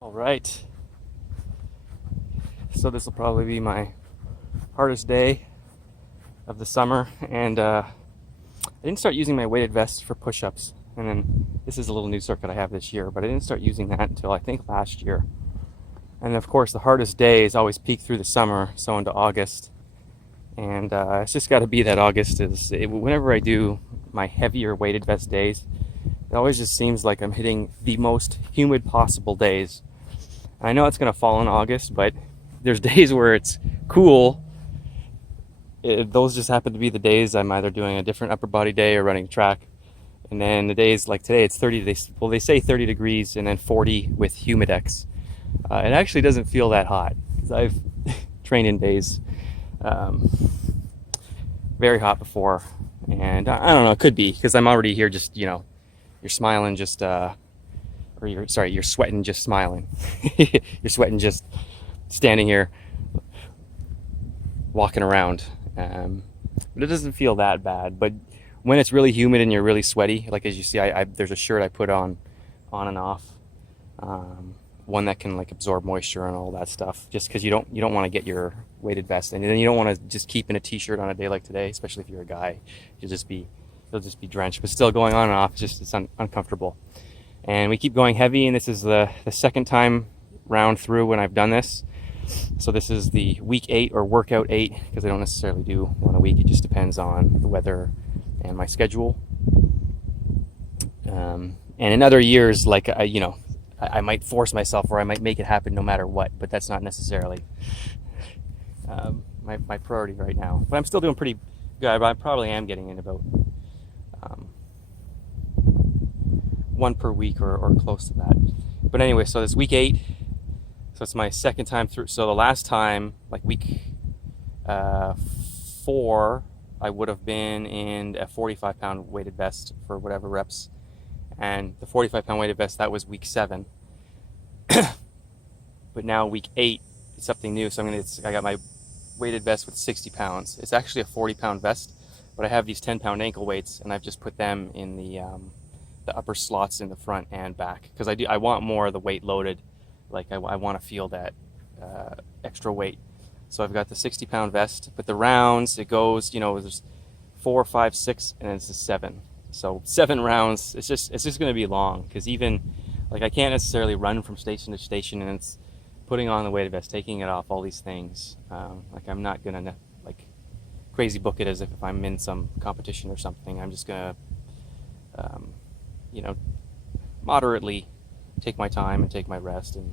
All right, so this will probably be my hardest day of the summer, and I didn't start using my weighted vest for push-ups. And then this is a little new circuit I have this year, but I didn't start using that until I think last year. And of course, the hardest days always peak through the summer, so into August. And it's just got to be that August is whenever I do my heavier weighted vest days, it always just seems like I'm hitting the most humid possible days. I know it's going to fall in August, but there's days where it's cool. Those just happen to be the days I'm either doing a different upper body day or running track. And then the days like today, it's 30. They say 30 degrees and then 40 with humidex. It actually doesn't feel that hot because I've trained in days very hot before, and I don't know. It could be because I'm already here. Just you're smiling just. Or you're sweating just smiling. You're sweating just standing here, walking around. But it doesn't feel that bad. But when it's really humid and you're really sweaty, like as you see, there's a shirt I put on and off, one that can like absorb moisture and all that stuff. Just because you don't want to get your weighted vest, and then you don't want to just keep in a t-shirt on a day like today, especially if you're a guy. You'll just be drenched. But still, going on and off, it's uncomfortable. And we keep going heavy, and this is the second time round through when I've done this. So this is the week 8 or workout 8, because I don't necessarily do one a week. It just depends on the weather and my schedule. And in other years, like I might force myself, or I might make it happen no matter what, but that's not necessarily my priority right now. But I'm still doing pretty good. I probably am getting in about one per week or close to that. But anyway, so this week 8, so it's my second time through. So the last time, like week 4, I would have been in a 45-pound weighted vest for whatever reps, and the 45-pound weighted vest, that was week 7. But now week 8, it's something new. So I got my weighted vest with 60 pounds. It's actually a 40-pound vest, but I have these 10-pound ankle weights, and I've just put them in the upper slots in the front and back, because I want more of the weight loaded. Like I want to feel that extra weight. So I've got the 60-pound vest, but the rounds, it goes, there's 4, 5, 6, and then it's a 7. So 7 rounds. It's just going to be long, because even like I can't necessarily run from station to station, and it's putting on the weighted vest, taking it off, all these things. Like I'm not gonna like crazy book it as if I'm in some competition or something. I'm just gonna moderately take my time and take my rest and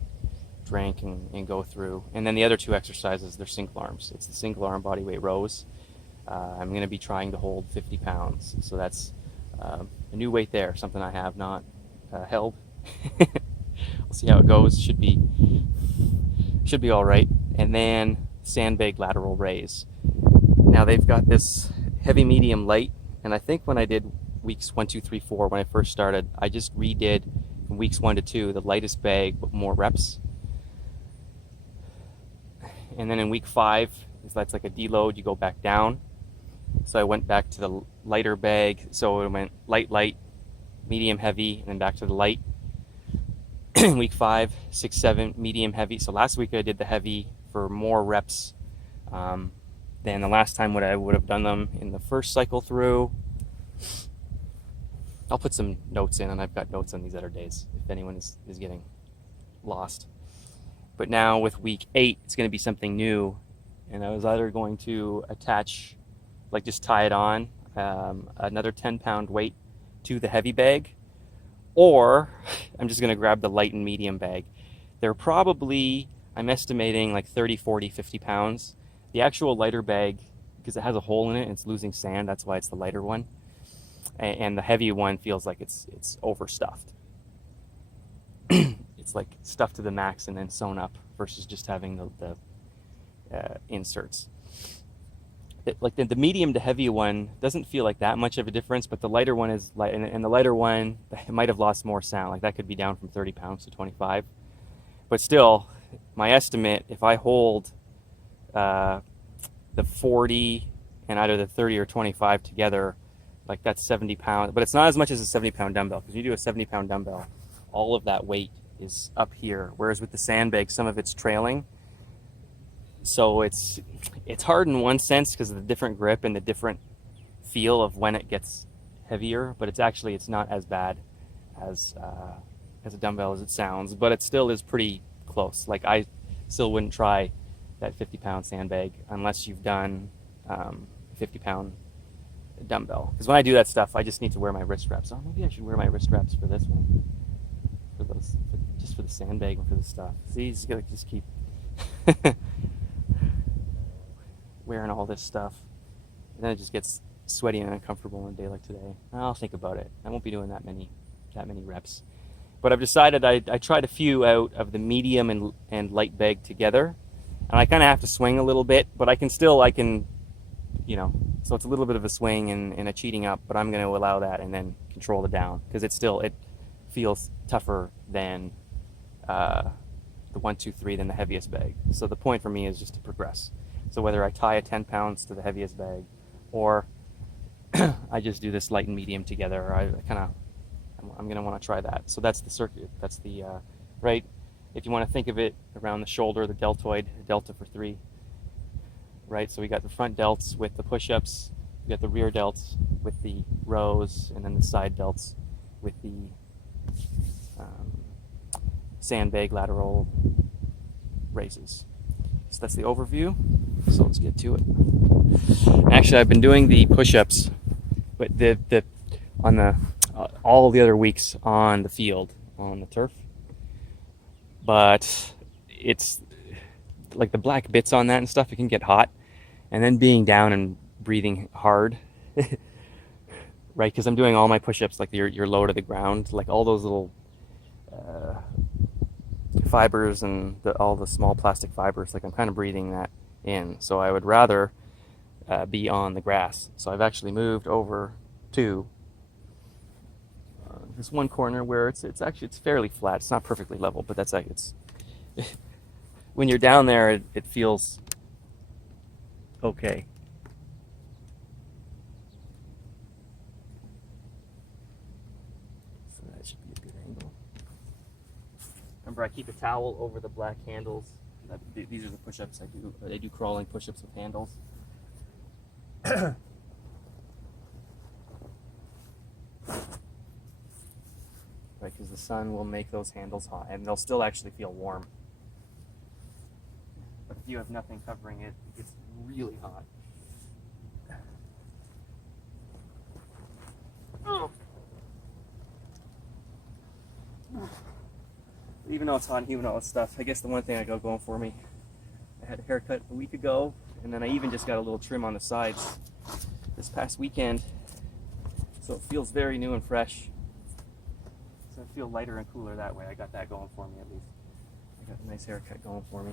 drink and go through. And then the other 2 exercises, they're single arms. It's the single arm bodyweight rows. I'm going to be trying to hold 50 pounds. So that's a new weight there, something I have not held. We'll see how it goes. Should be all right. And then sandbag lateral raise. Now they've got this heavy, medium, light, and I think when I did weeks 1, 2, 3, 4, when I first started, I just redid from weeks 1 to 2 the lightest bag but more reps. And then in week 5, that's like a deload, you go back down. So I went back to the lighter bag. So it went light, medium, heavy, and then back to the light. Week 5, 6, 7, medium, heavy. So last week I did the heavy for more reps than the last time I would have done them in the first cycle through. I'll put some notes in, and I've got notes on these other days if anyone is getting lost. But now with week 8, it's going to be something new, and I was either going to attach, like just tie it on, another 10-pound weight to the heavy bag, or I'm just going to grab the light and medium bag. They're probably, I'm estimating like 30, 40, 50 pounds. The actual lighter bag, because it has a hole in it and it's losing sand, that's why it's the lighter one. And the heavy one feels like it's overstuffed. It's like stuffed to the max and then sewn up, versus just having the inserts. Like the medium to heavy one doesn't feel like that much of a difference, but the lighter one is light, and the lighter one, it might have lost more sound. Like that could be down from 30 pounds to 25. But still, my estimate, if I hold the 40 and either the 30 or 25 together, that's 70 pounds, but it's not as much as a 70-pound dumbbell, because you do a 70-pound dumbbell, all of that weight is up here, whereas with the sandbag, some of it's trailing. So it's hard in one sense because of the different grip and the different feel of when it gets heavier, but it's not as bad as a dumbbell as it sounds, but it still is pretty close. Like I still wouldn't try that 50-pound sandbag unless you've done 50-pound dumbbell. Because when I do that stuff, I just need to wear my wrist straps. Oh, maybe I should wear my wrist straps for this one, just for the sandbag and for the stuff. See, you just gotta just keep wearing all this stuff, and then it just gets sweaty and uncomfortable on a day like today. I'll think about it. I won't be doing that many reps. But I've decided I tried a few out of the medium and light bag together, and I kind of have to swing a little bit, but I can, so it's a little bit of a swing and a cheating up, but I'm going to allow that and then control the down, because it feels tougher than the 1, 2, 3 than the heaviest bag. So the point for me is just to progress. So whether I tie a 10 pounds to the heaviest bag, or I just do this light and medium together, I'm going to want to try that. So that's the circuit. That's the, right, if you want to think of it around the shoulder, the deltoid, delta for 3, right? So we got the front delts with the push-ups, we got the rear delts with the rows, and then the side delts with the sandbag lateral raises. So that's the overview. So let's get to it. Actually, I've been doing the push-ups, but all the other weeks on the field, on the turf. But it's like the black bits on that and stuff, it can get hot. And then being down and breathing hard, right? Because I'm doing all my push-ups like you're low to the ground, like all those little fibers and all the small plastic fibers, like I'm kind of breathing that in. So I would rather be on the grass. So I've actually moved over to this one corner where it's fairly flat. It's not perfectly level, but that's like it's when you're down there, it feels okay. So that should be a good angle. Remember, I keep a towel over the black handles. These are the push-ups I do. I do crawling push-ups with handles. Right, because the sun will make those handles hot, and they'll still actually feel warm. But if you have nothing covering it, it gets really hot. Oh. Even though it's hot and humid and all this stuff, I guess the one thing I got going for me, I had a haircut a week ago, and then I even just got a little trim on the sides this past weekend, so it feels very new and fresh. So I feel lighter and cooler that way. I got that going for me, at least. I got a nice haircut going for me.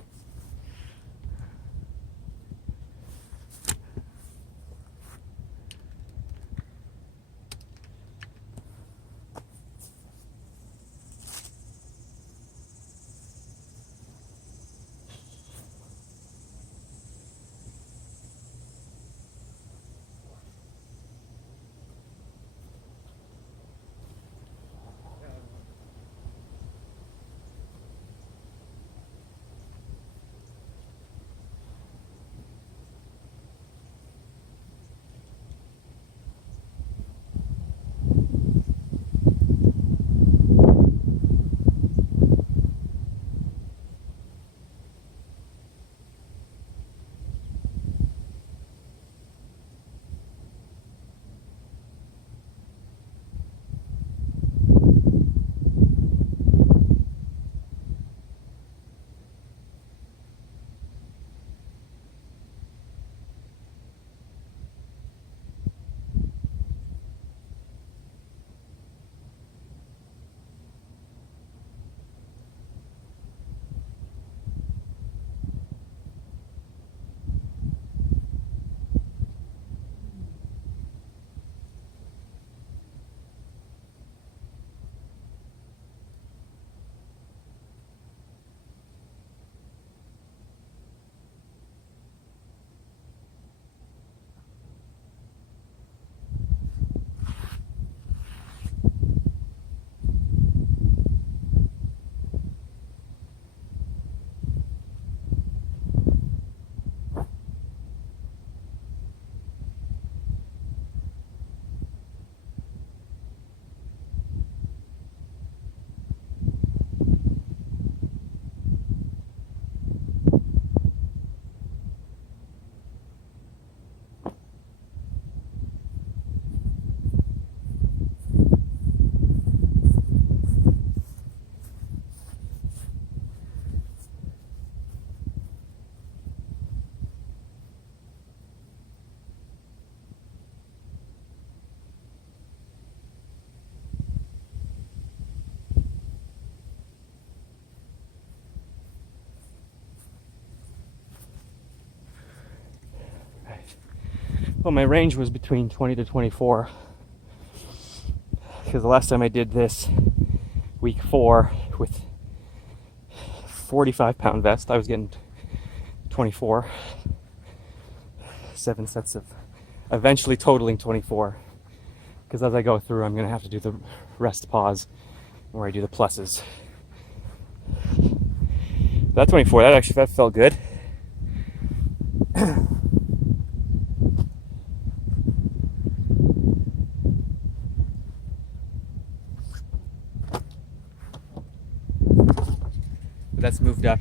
Well, my range was between 20 to 24, because the last time I did this, week 4, with 45-pound vest, I was getting 24. 7 sets of, eventually totaling 24. Because as I go through, I'm going to have to do the rest pause where I do the pluses. That 24, that felt good. That's moved up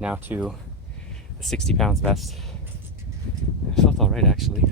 now to a 60 pounds vest. It felt all right, actually.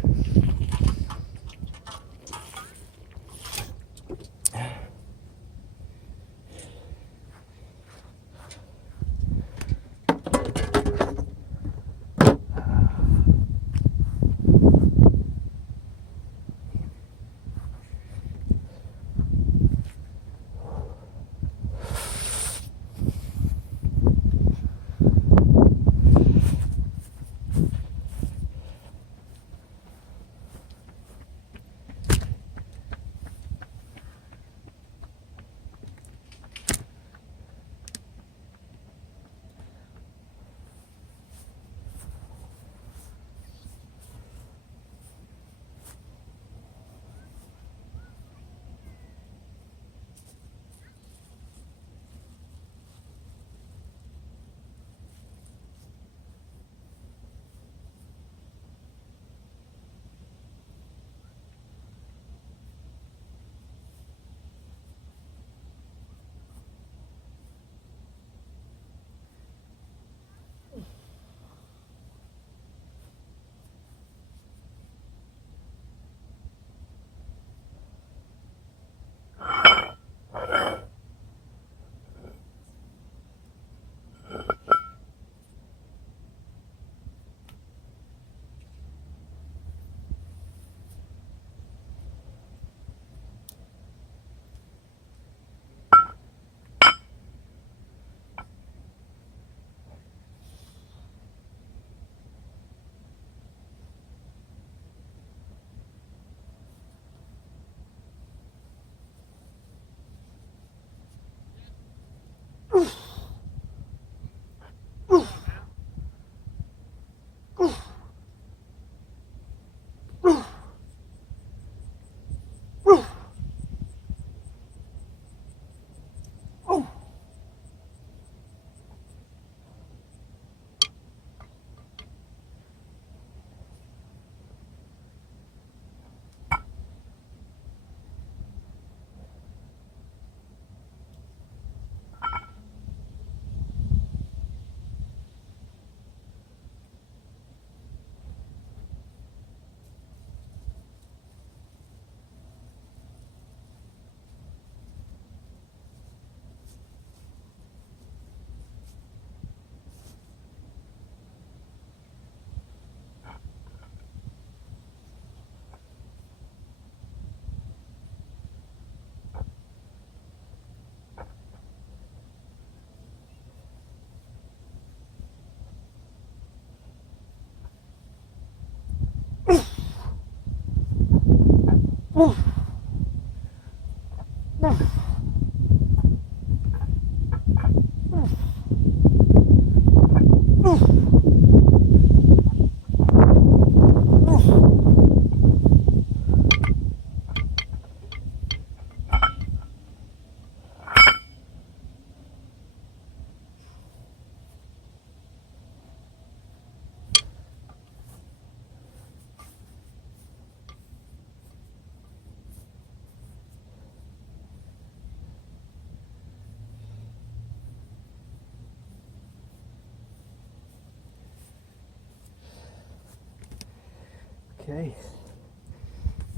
Okay,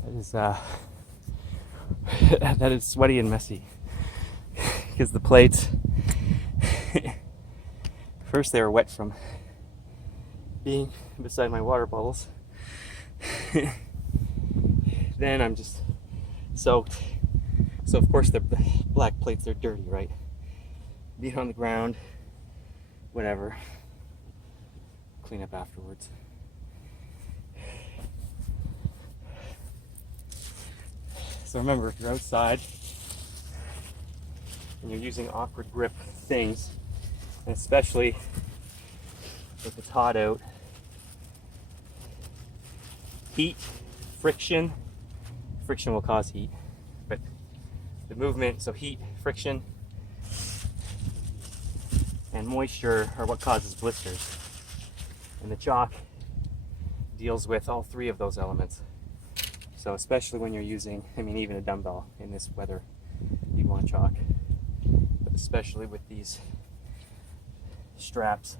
that is that is sweaty and messy because the plates first they were wet from being beside my water bottles. Then I'm just soaked, so of course the black plates are dirty, right? Being on the ground, whatever, clean up afterwards. So remember, if you're outside and you're using awkward grip things, and especially if it's hot out, heat, friction will cause heat, but the movement, so heat, friction, and moisture are what causes blisters. And the chalk deals with all three of those elements. So especially when you're using, I mean, even a dumbbell in this weather, you want chalk. But especially with these straps.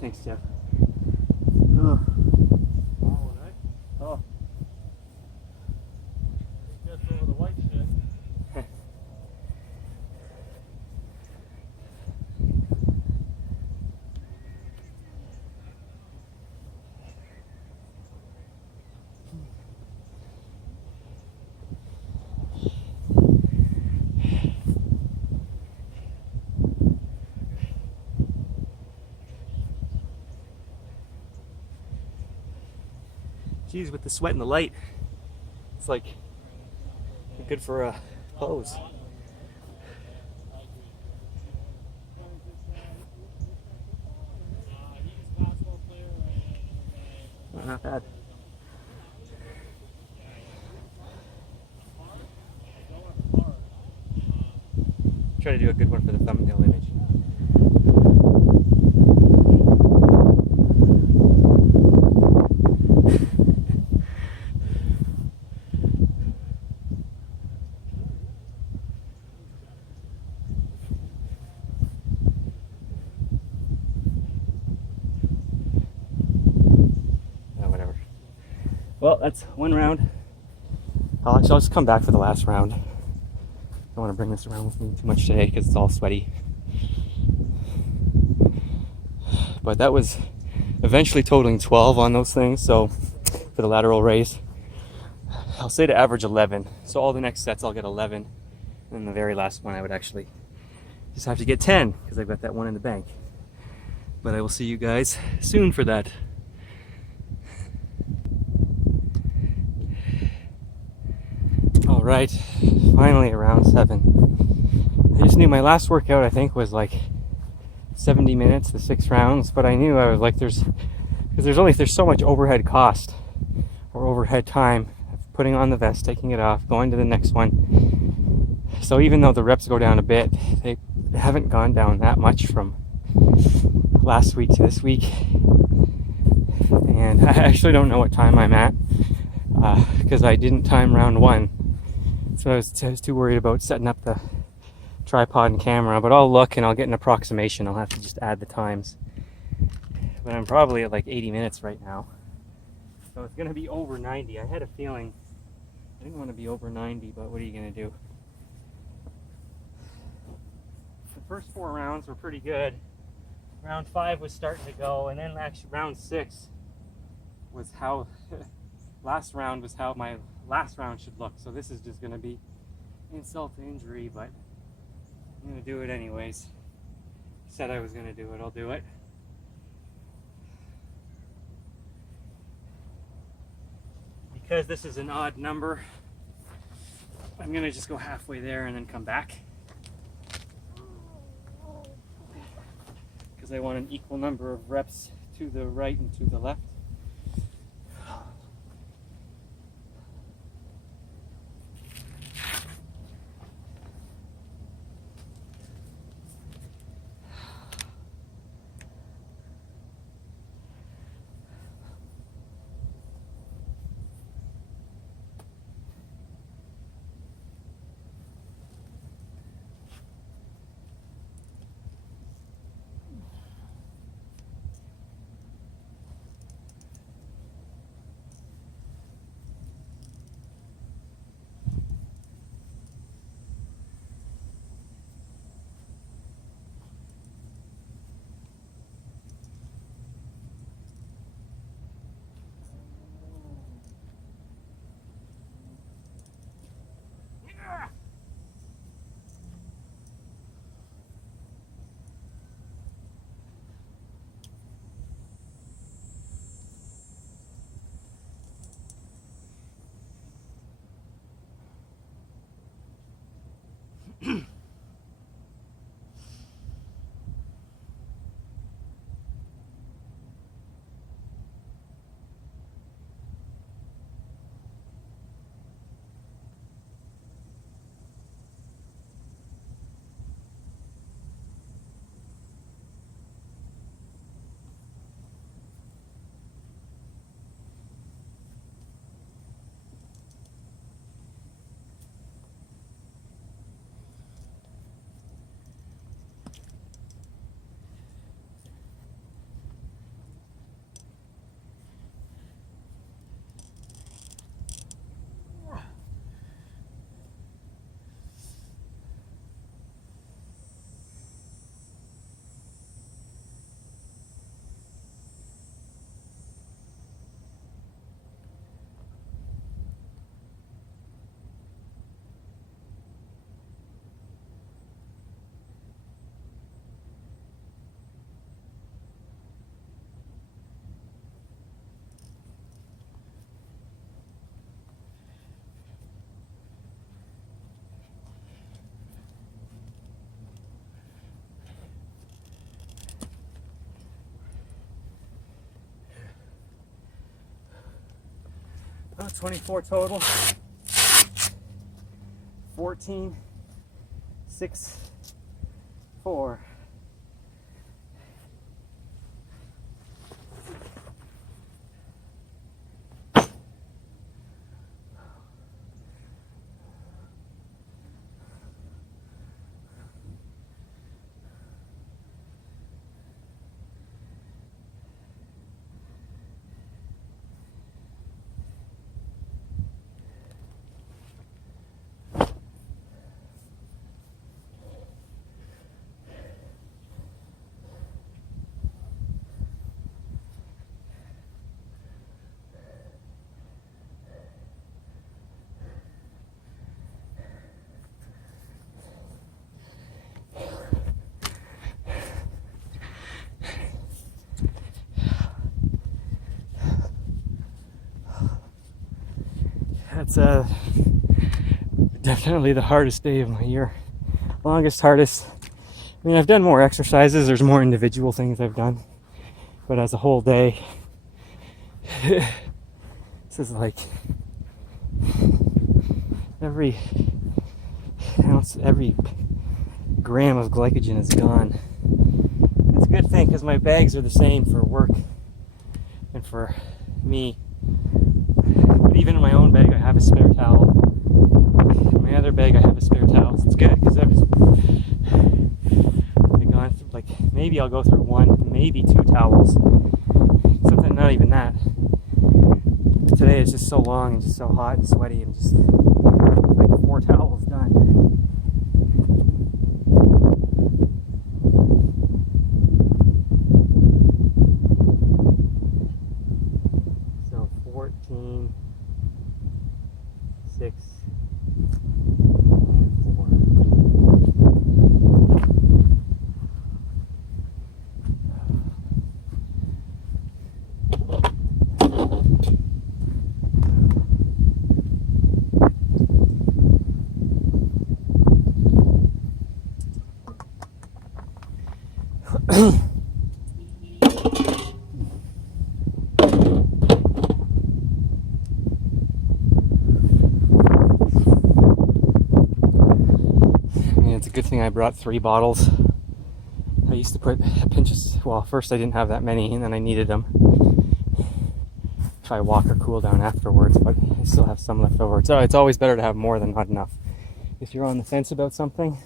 Thanks, Jeff. Oh. Oh. Gets over the white shit. Geez, with the sweat and the light, it's like good for a pose. Not bad. Try to do a good one for the thumbnail image. Well, that's one round. I'll just come back for the last round. I don't want to bring this around with me too much today because it's all sweaty. but that was eventually totaling 12 on those things. So for the lateral raise, I'll say to average 11. So all the next sets I'll get 11, and the very last one I would actually just have to get 10 because I've got that one in the bank. But I will see you guys soon for that. All right, finally around 7. I just knew my last workout I think was like 70 minutes, the 6 rounds, but I knew I was like there's so much overhead cost or overhead time of putting on the vest, taking it off, going to the next one. So even though the reps go down a bit, they haven't gone down that much from last week to this week. And I actually don't know what time I'm at because I didn't time round 1. So I was too worried about setting up the tripod and camera, but I'll look and I'll get an approximation. I'll have to just add the times. But I'm probably at like 80 minutes right now. So it's going to be over 90. I had a feeling I didn't want to be over 90, but what are you going to do? The first 4 rounds were pretty good. Round 5 was starting to go, and then actually round 6 was how last round was how my last round should look. So this is just going to be insult to injury, but I'm going to do it anyways. Said I was going to do it, I'll do it. Because this is an odd number, I'm going to just go halfway there and then come back. Because I want an equal number of reps to the right and to the left. Oh, 24 total. 14, 6, 4. That's definitely the hardest day of my year. Longest, hardest. I mean, I've done more exercises. There's more individual things I've done. But as a whole day, this is like every ounce, every gram of glycogen is gone. It's a good thing because my bags are the same for work and for me. But even in my own bag, I have a spare towel. In my other bag, I have a spare towel. So it's good because I've gone through, like, maybe I'll go through one, maybe two towels. Something not even that. But today it's just so long and just so hot and sweaty and just like 4 towels done. So 14, 6, and 4. It's a good thing I brought 3 bottles. I used to put a pinch of, well, first I didn't have that many and then I needed them if I walk or cool down afterwards, but I still have some left over. So it's always better to have more than not enough. If you're on the fence about something,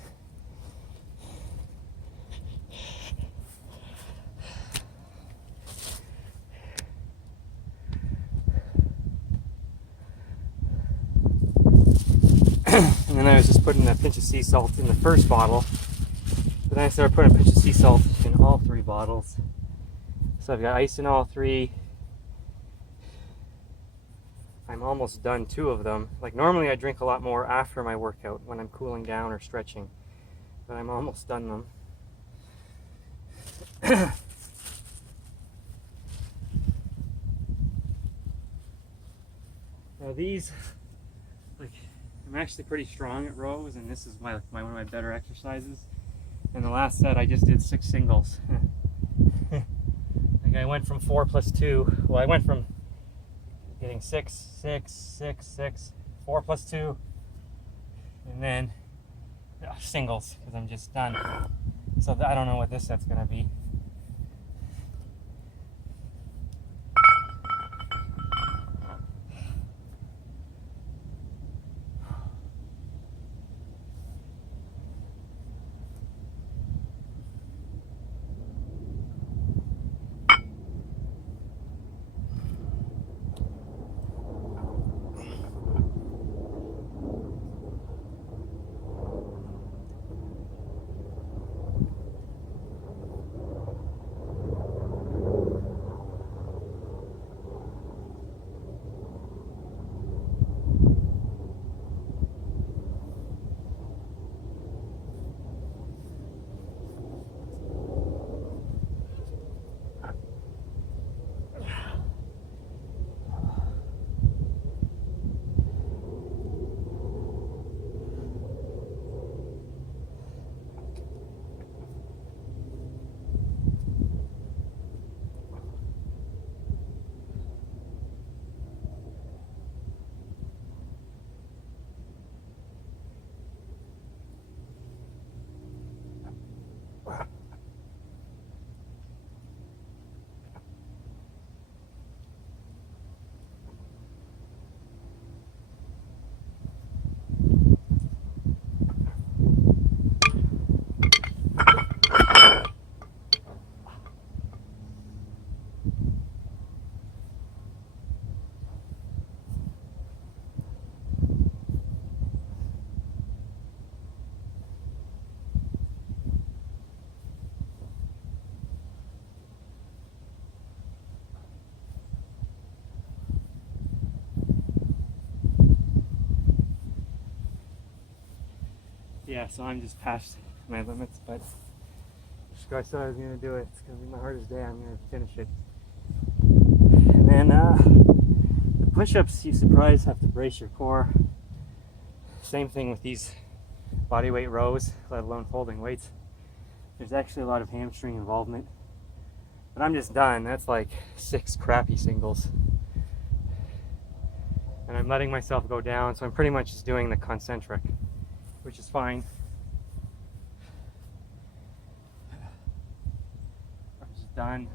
and then I was just putting a pinch of sea salt in the first bottle, but then I started putting a pinch of sea salt in all 3 bottles. So I've got ice in all 3. I'm almost done 2 of them. Like, normally I drink a lot more after my workout when I'm cooling down or stretching, but I'm almost done them. Now these, like, I'm actually pretty strong at rows, and this is one of my better exercises. And the last set I just did 6 singles. Like, I went from 4 plus 2. Well, I went from getting 6, 6, 6, 6, 4 plus 2, and then singles because I'm just done. So I don't know what this set's gonna be. Yeah, so I'm just past my limits, but I said I was going to do it. It's going to be my hardest day. I'm going to finish it. And then the push-ups, you surprise have to brace your core. Same thing with these body weight rows, let alone holding weights. There's actually a lot of hamstring involvement. But I'm just done. That's like 6 crappy singles. And I'm letting myself go down, so I'm pretty much just doing the concentric, which is fine. I'm just done.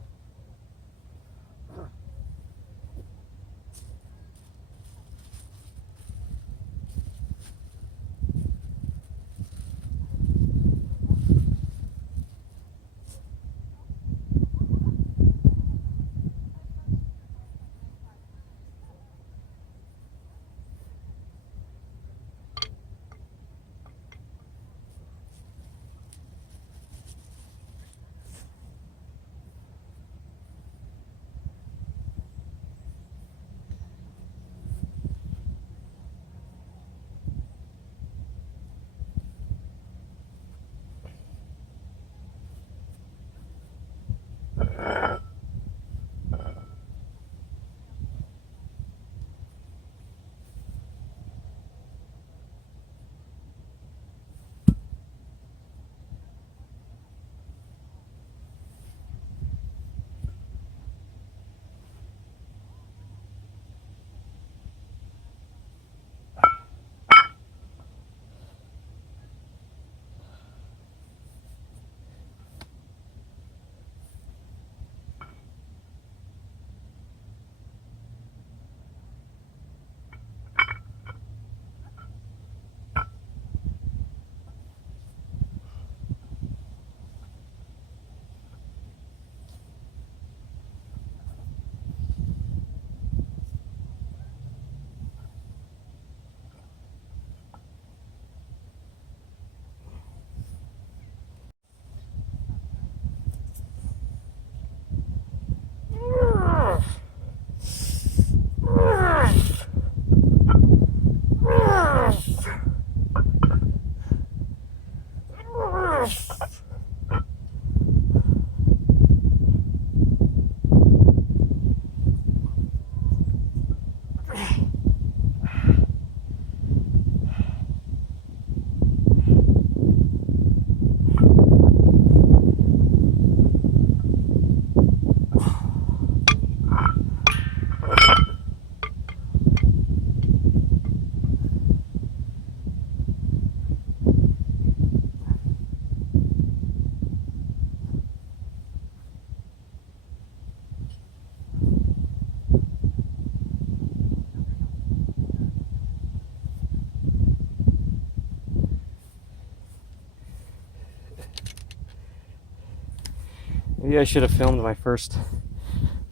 Maybe I should have filmed my first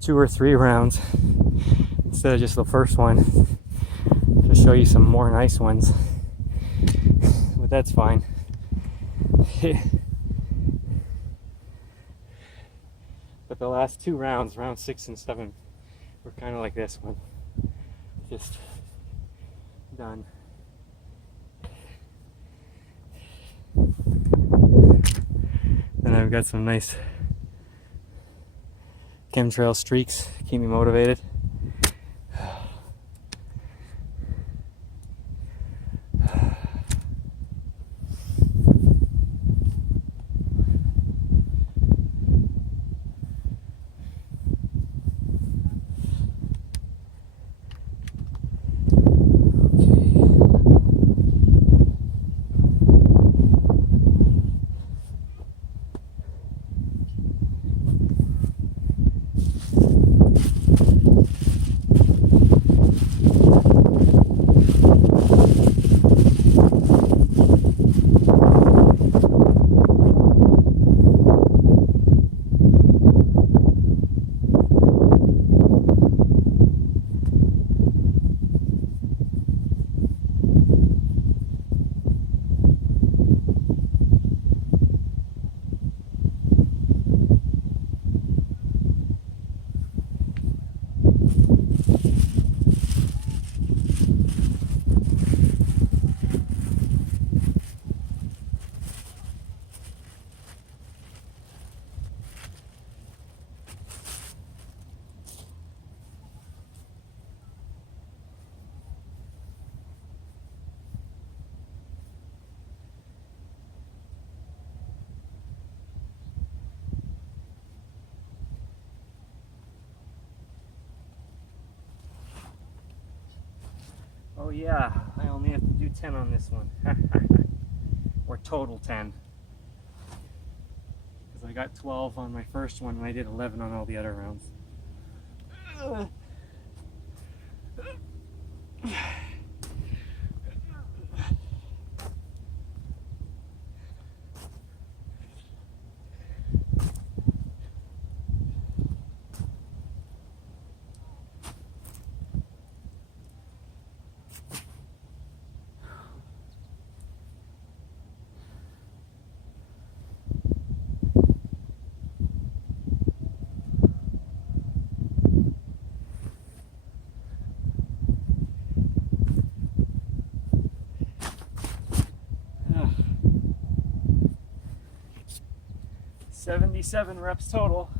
2 or 3 rounds instead of just the first one to show you some more nice ones. But that's fine. But the last 2 rounds, round 6 and 7, were kind of like this one. Just done. Then I've got some nice chemtrail streaks, keep me motivated. Oh yeah, I only have to do 10 on this one. Or total 10. Because I got 12 on my first one and I did 11 on all the other rounds. Ugh. 77 reps total.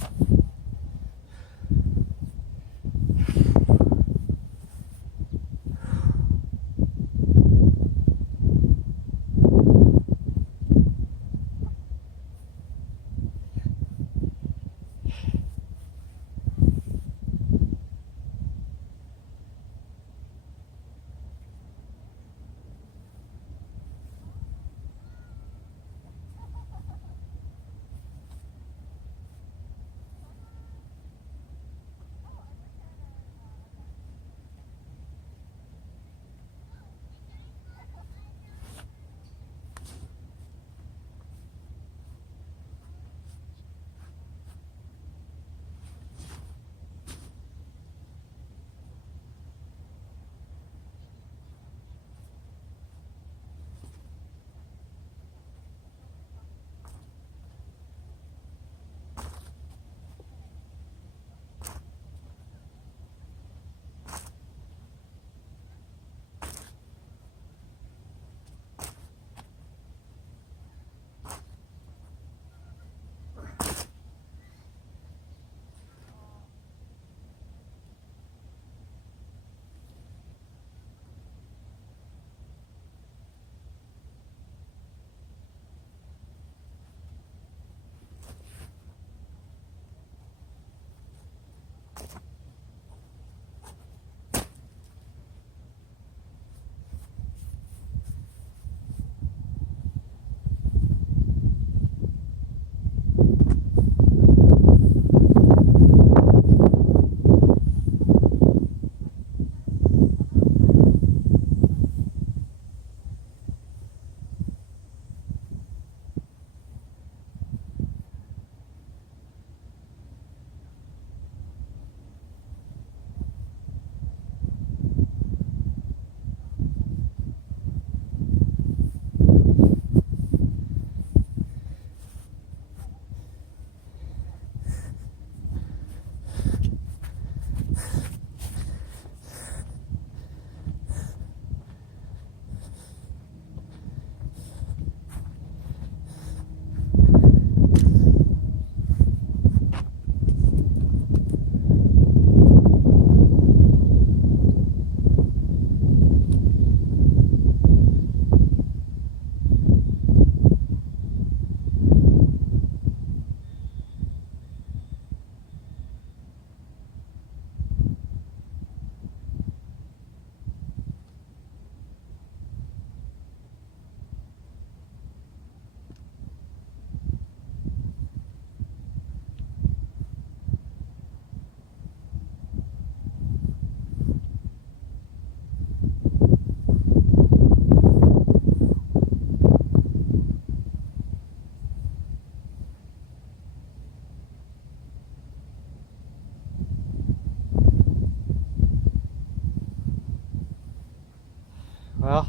Well,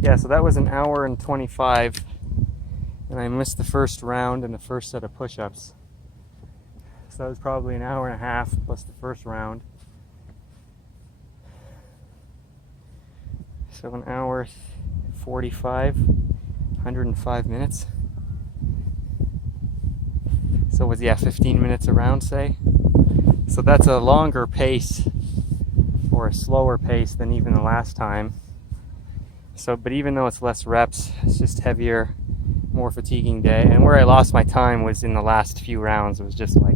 yeah, so that was an hour and 25, and I missed the first round and the first set of push-ups. So that was probably an hour and a half plus the first round. So an hour 45, 105 minutes. So it was, yeah, 15 minutes a round, say. So that's a longer pace, or a slower pace than even the last time. So, but even though it's less reps, it's just heavier, more fatiguing day. And where I lost my time was in the last few rounds. It was just like,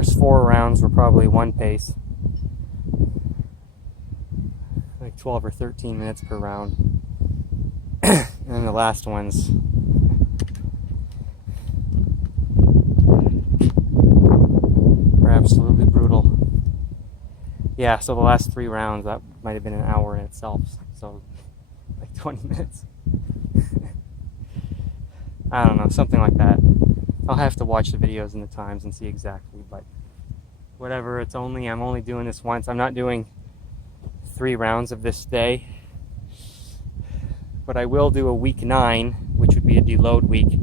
first 4 rounds were probably one pace, like 12 or 13 minutes per round. And then the last ones were absolutely brutal. Yeah, so the last 3 rounds, that might have been an hour in itself, so like 20 minutes. I don't know, something like that. I'll have to watch the videos and the times and see exactly, but whatever, I'm only doing this once. I'm not doing 3 rounds of this day, but I will do a week 9, which would be a deload week.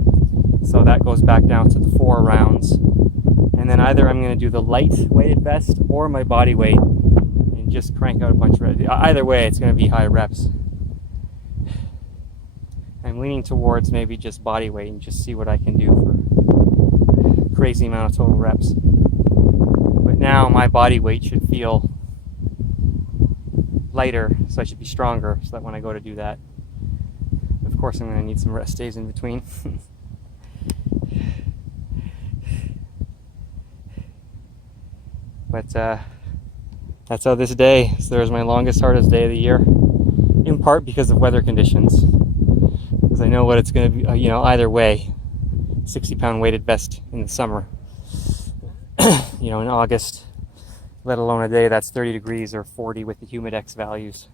So that goes back down to the 4 rounds. And then either I'm going to do the light weighted vest or my body weight and just crank out a bunch of reps. Either way, it's going to be high reps. I'm leaning towards maybe just body weight and just see what I can do for a crazy amount of total reps. But now my body weight should feel lighter, so I should be stronger, so that when I go to do that, of course I'm going to need some rest days in between. But that's how this day, so there's my longest, hardest day of the year, in part because of weather conditions. Because I know what it's going to be, either way, 60-pound weighted vest in the summer. In August, let alone a day that's 30 degrees or 40 with the humidex values.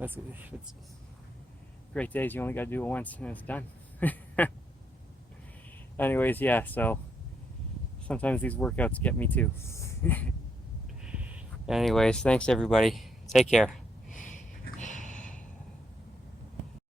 It's great days, you only got to do it once and it's done. Anyways, yeah, so sometimes these workouts get me too. Anyways, thanks everybody. Take care.